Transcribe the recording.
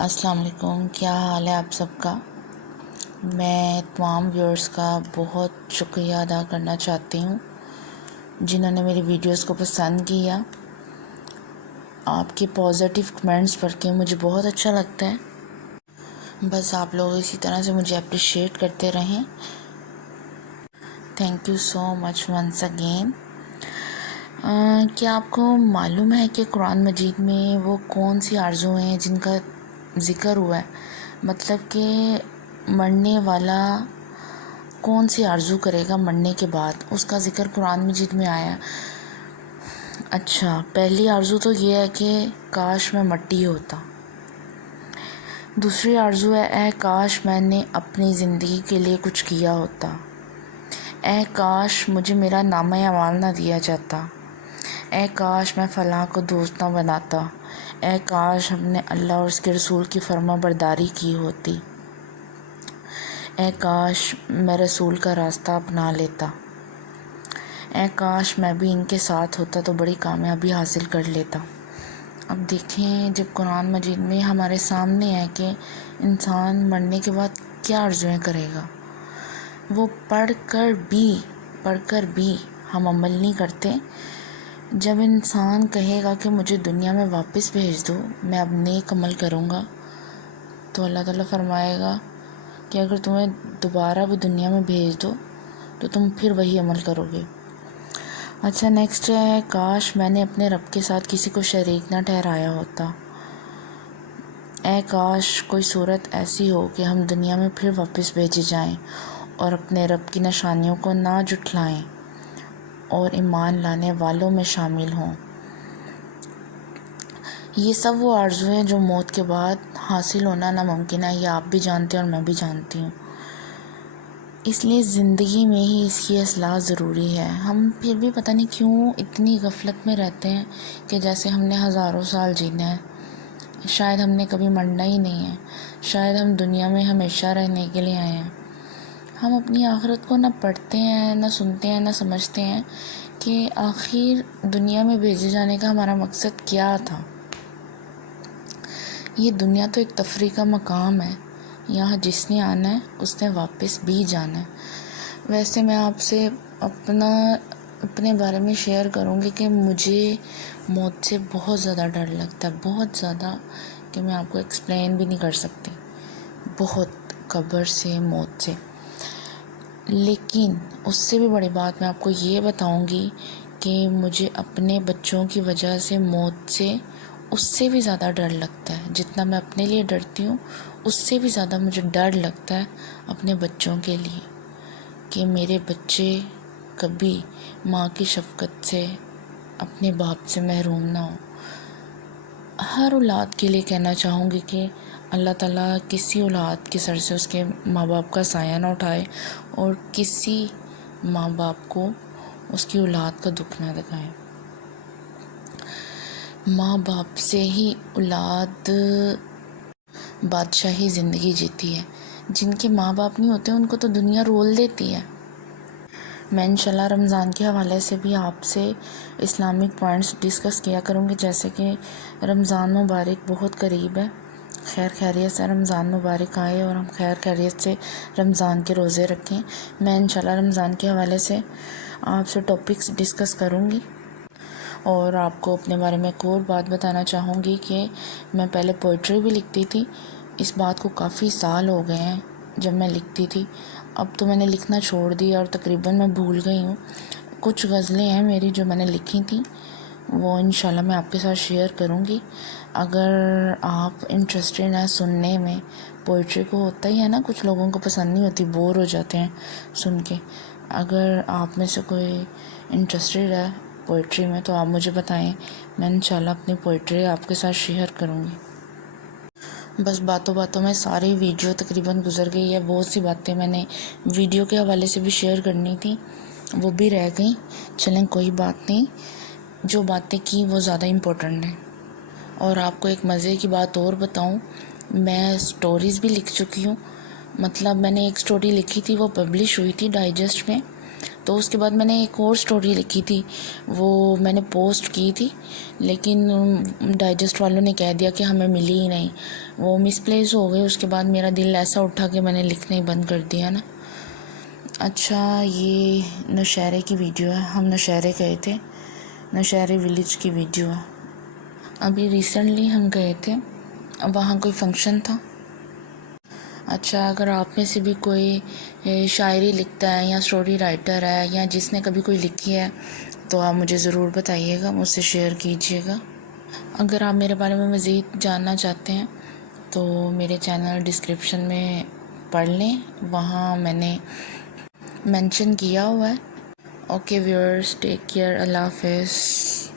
अस्सलाम वालेकुम। क्या हाल है आप सबका। मैं तमाम व्यूअर्स का बहुत शुक्रिया अदा करना चाहती हूँ जिन्होंने मेरी वीडियोस को पसंद किया। आपके पॉजिटिव कमेंट्स पढ़ के मुझे बहुत अच्छा लगता है। बस आप लोग इसी तरह से मुझे अप्रिशिएट करते रहें। Thank you so much once again. क्या आपको मालूम है कि कुरान मजीद में वो कौन सी आरज़ू हैं जिनका ज़िक्र हुआ है, मतलब कि मरने वाला कौन सी आरज़ू करेगा मरने के बाद, उसका ज़िक्र कुरान मजीद में आया है। अच्छा, पहली आरज़ू तो ये है कि काश मैं मट्टी होता। दूसरी आरज़ू है ऐ काश मैंने अपनी ज़िंदगी के लिए कुछ किया होता। ऐ काश मुझे मेरा नामा अमाल ना दिया जाता। ऐ काश मैं फ़लाँ को दोस्त ना बनाता। ऐ काश हमने अल्लाह और उसके रसूल की फर्मा बरदारी की होती। ऐ काश मैं रसूल का रास्ता अपना लेता। ऐ काश मैं भी इनके साथ होता तो बड़ी कामयाबी हासिल कर लेता। अब देखें, जब कुरान मजीद में हमारे सामने है कि इंसान मरने के बाद क्या आरज़ुएं करेगा, वो पढ़कर भी हम अमल नहीं करते। जब इंसान कहेगा कि मुझे दुनिया में वापस भेज दो, मैं अब नेक अमल करूँगा, तो अल्लाह ताला फरमाएगा कि अगर तुम्हें दोबारा भी दुनिया में भेज दो तो तुम फिर वही अमल करोगे। अच्छा, नेक्स्ट है काश मैंने अपने रब के साथ किसी को शरीक ना ठहराया होता। ऐ काश कोई सूरत ऐसी हो कि हम दुनिया में फिर वापस भेजे जाएं और अपने रब की निशानियों को ना जुटलाएं और ईमान लाने वालों में शामिल हों। ये सब वो आरज़ू हैं जो मौत के बाद हासिल होना नामुमकिन है। ये आप भी जानते हैं और मैं भी जानती हूँ। इसलिए ज़िंदगी में ही इसकी इस्लाह ज़रूरी है। हम फिर भी पता नहीं क्यों इतनी गफलत में रहते हैं कि जैसे हमने हज़ारों साल जीना है। शायद हमने कभी मरना ही नहीं है। शायद हम दुनिया में हमेशा रहने के लिए आए हैं। हम अपनी आखिरत को ना पढ़ते हैं, ना सुनते हैं, ना समझते हैं कि आखिर दुनिया में भेजे जाने का हमारा मकसद क्या था। ये दुनिया तो एक तफरीह का मकाम है। यहाँ जिसने आना है उसने वापस भी जाना है। वैसे मैं आपसे अपने बारे में शेयर करूँगी कि मुझे मौत से बहुत ज़्यादा डर लगता है, बहुत ज़्यादा, कि मैं आपको एक्सप्लेन भी नहीं कर सकती। बहुत, कब्र से, मौत से। लेकिन उससे भी बड़ी बात मैं आपको ये बताऊँगी कि मुझे अपने बच्चों की वजह से मौत से उससे भी ज़्यादा डर लगता है। जितना मैं अपने लिए डरती हूँ उससे भी ज़्यादा मुझे डर लगता है अपने बच्चों के लिए, कि मेरे बच्चे कभी माँ की शफ़क़त से, अपने बाप से महरूम ना हो। हर औलाद के लिए कहना चाहूँगी कि अल्लाह ताला किसी औलाद के सर से उसके माँ बाप का साया ना उठाए और किसी माँ बाप को उसकी औलाद का दुख ना दिखाए। माँ बाप से ही औलाद बादशाही ज़िंदगी जीती है। जिनके माँ बाप नहीं होते उनको तो दुनिया रोल देती है। मैं इंशाल्लाह रमज़ान के हवाले से भी आपसे इस्लामिक पॉइंट्स डिस्कस किया करूँगी, जैसे कि रमज़ान मुबारक बहुत करीब है। खैर खैरियत से रमज़ान मुबारक आए और हम खैर खैरियत से रमज़ान के रोज़े रखें। मैं इंशाल्लाह रमज़ान के हवाले से आपसे टॉपिक्स डिस्कस करूँगी। और आपको अपने बारे में एक और बात बताना चाहूँगी कि मैं पहले पोइट्री भी लिखती थी। इस बात को काफ़ी साल हो गए हैं जब मैं लिखती थी। अब तो मैंने लिखना छोड़ दिया और तकरीबन मैं भूल गई हूँ। कुछ गज़लें हैं मेरी जो मैंने लिखी थी, वो इंशाल्लाह मैं आपके साथ शेयर करूँगी। अगर आप इंटरेस्टेड हैं सुनने में, पोइट्री को होता ही है ना, कुछ लोगों को पसंद नहीं होती, बोर हो जाते हैं सुन के। अगर आप में से कोई इंटरेस्टेड है पोइट्री में तो आप मुझे बताएं, मैं इंशाल्लाह अपनी पोइट्री आपके साथ शेयर करूँगी। बस बातों बातों में सारी वीडियो तकरीबन गुजर गई है। बहुत सी बातें मैंने वीडियो के हवाले से भी शेयर करनी थी, वो भी रह गई। चलें, कोई बात नहीं, जो बातें की वो ज़्यादा इम्पोर्टेंट है। और आपको एक मज़े की बात और बताऊं, मैं स्टोरीज़ भी लिख चुकी हूँ। मतलब मैंने एक स्टोरी लिखी थी, वो पब्लिश हुई थी डाइजेस्ट में। تو اس کے بعد میں نے ایک اور سٹوری لکھی تھی، وہ میں نے پوسٹ کی تھی، لیکن ڈائجسٹ والوں نے کہہ دیا کہ ہمیں ملی ہی نہیں، وہ مس پلیس ہو گئی۔ اس کے بعد میرا دل ایسا اٹھا کہ میں نے لکھنا ہی بند کر دیا نا۔ اچھا، یہ نوشہرے کی ویڈیو ہے، ہم نوشہرے گئے تھے، نوشہرے ولیج کی ویڈیو ہے۔ ابھی ریسنٹلی ہم گئے تھے، وہاں کوئی فنکشن تھا۔ اچھا، اگر آپ میں سے بھی کوئی شاعری لکھتا ہے یا سٹوری رائٹر ہے یا جس نے کبھی کوئی لکھی ہے تو آپ مجھے ضرور بتائیے گا، مجھ سے شیئر کیجیے گا۔ اگر آپ میرے بارے میں مزید جاننا چاہتے ہیں تو میرے چینل ڈسکرپشن میں پڑھ لیں، وہاں میں نے مینشن کیا ہوا ہے۔ اوکے ویورز، ٹیک کیئر، اللہ حافظ۔